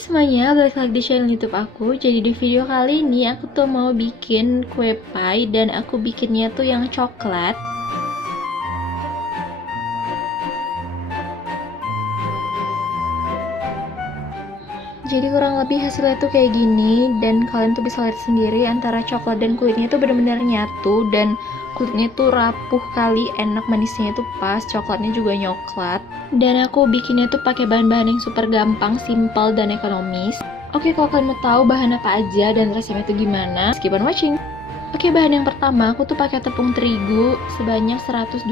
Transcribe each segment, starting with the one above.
semuanya, balik lagi di channel YouTube aku. Jadi di video kali ini aku tuh mau bikin kue pie dan aku bikinnya tuh yang coklat. Jadi kurang lebih hasilnya tuh kayak gini, dan kalian tuh bisa lihat sendiri antara coklat dan kulitnya tuh bener-bener nyatu, dan kulitnya tuh rapuh kali, enak, manisnya tuh pas, coklatnya juga nyoklat. Dan aku bikinnya tuh pakai bahan-bahan yang super gampang, simple dan ekonomis. Oke, kalau kalian mau tahu bahan apa aja dan resepnya tuh gimana, keep on watching. Oke, bahan yang pertama aku tuh pakai tepung terigu sebanyak 125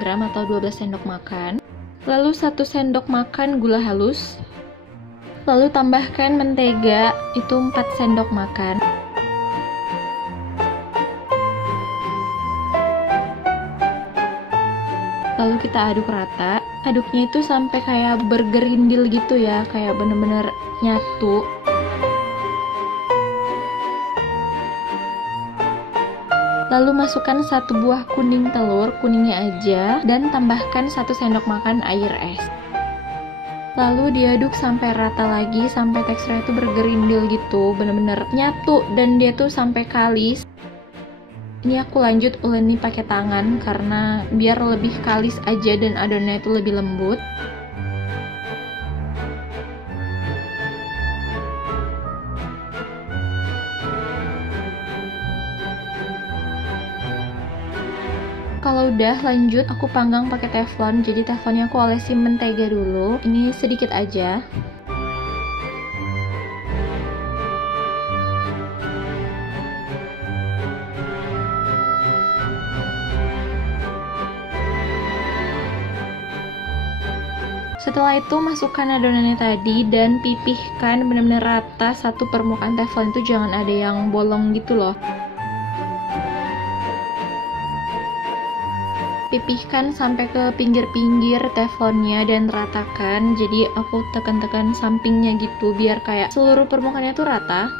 gram atau 12 sendok makan. Lalu 1 sendok makan gula halus. Lalu tambahkan mentega, itu 4 sendok makan. Lalu kita aduk rata. Aduknya itu sampai kayak bergerindil gitu ya, kayak bener-bener nyatu. Lalu masukkan 1 buah kuning telur, kuningnya aja, dan tambahkan 1 sendok makan air es. Lalu diaduk sampai rata lagi, sampai teksturnya itu bergerindil gitu, bener-bener nyatu, dan dia tuh sampai kalis. Ini aku lanjut uleni pakai tangan karena biar lebih kalis aja dan adonannya itu lebih lembut. Kalau udah lanjut aku panggang pakai teflon. Jadi teflonnya aku olesi mentega dulu. Ini sedikit aja. Setelah itu masukkan adonannya tadi dan pipihkan benar-benar rata satu permukaan teflon, itu jangan ada yang bolong gitu loh. Pipihkan sampai ke pinggir-pinggir teflonnya dan ratakan. Jadi aku tekan-tekan sampingnya gitu biar kayak seluruh permukaannya tuh rata.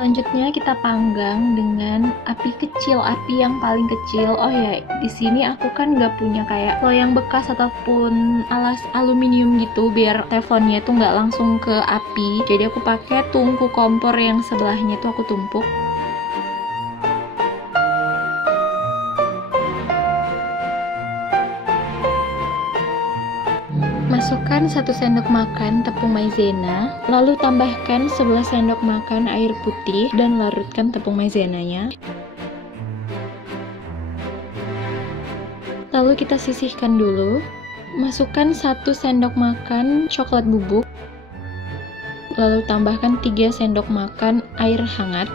Selanjutnya kita panggang dengan api kecil, api yang paling kecil. Oh ya, di sini aku kan nggak punya kayak loyang bekas ataupun alas aluminium gitu, biar teflonnya tuh nggak langsung ke api. Jadi aku pakai tungku kompor yang sebelahnya tuh aku tumpuk. Masukkan 1 sendok makan tepung maizena, lalu tambahkan 11 sendok makan air putih dan larutkan tepung maizenanya. Lalu kita sisihkan dulu. Masukkan 1 sendok makan coklat bubuk. Lalu tambahkan 3 sendok makan air hangat.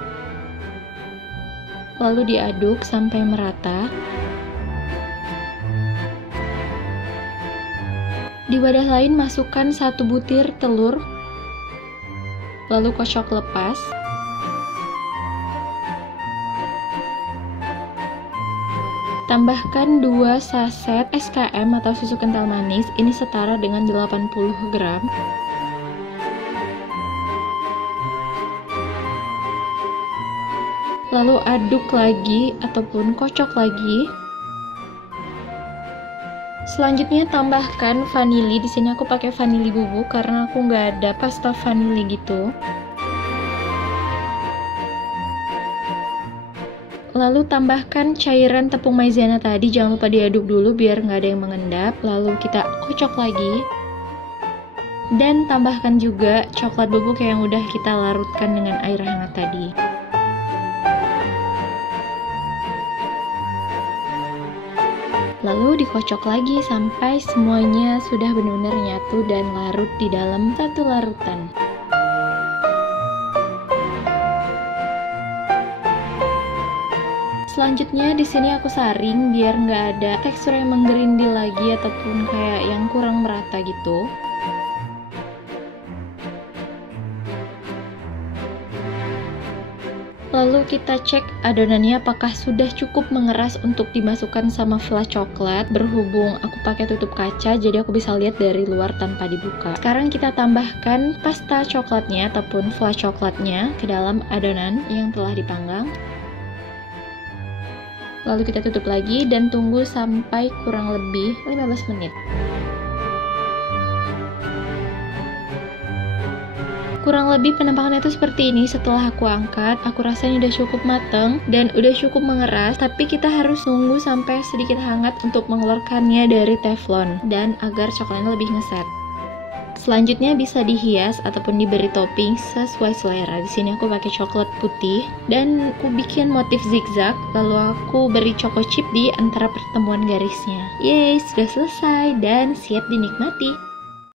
Lalu diaduk sampai merata. Di wadah lain masukkan 1 butir telur, lalu kocok lepas. Tambahkan 2 saset SKM atau susu kental manis, ini setara dengan 80 gram. Lalu aduk lagi ataupun kocok lagi. Selanjutnya tambahkan vanili. Di sini aku pakai vanili bubuk karena aku nggak ada pasta vanili gitu. Lalu tambahkan cairan tepung maizena tadi, jangan lupa diaduk dulu biar nggak ada yang mengendap. Lalu kita kocok lagi. Dan tambahkan juga coklat bubuk yang udah kita larutkan dengan air hangat tadi. Lalu dikocok lagi sampai semuanya sudah benar-benar nyatu dan larut di dalam satu larutan. Selanjutnya di sini aku saring biar nggak ada tekstur yang menggerindil lagi ataupun kayak yang kurang merata gitu. Lalu kita cek adonannya apakah sudah cukup mengeras untuk dimasukkan sama flash coklat. Berhubung aku pakai tutup kaca, jadi aku bisa lihat dari luar tanpa dibuka. Sekarang kita tambahkan pasta coklatnya ataupun flash coklatnya ke dalam adonan yang telah dipanggang. Lalu kita tutup lagi dan tunggu sampai kurang lebih 15 menit. Kurang lebih penampakannya itu seperti ini. Setelah aku angkat, aku rasanya udah cukup mateng dan udah cukup mengeras, tapi kita harus nunggu sampai sedikit hangat untuk mengeluarkannya dari teflon dan agar coklatnya lebih ngeset. Selanjutnya bisa dihias ataupun diberi topping sesuai selera. Di sini aku pakai coklat putih dan aku bikin motif zigzag, lalu aku beri choco chip di antara pertemuan garisnya. Yeay, sudah selesai dan siap dinikmati.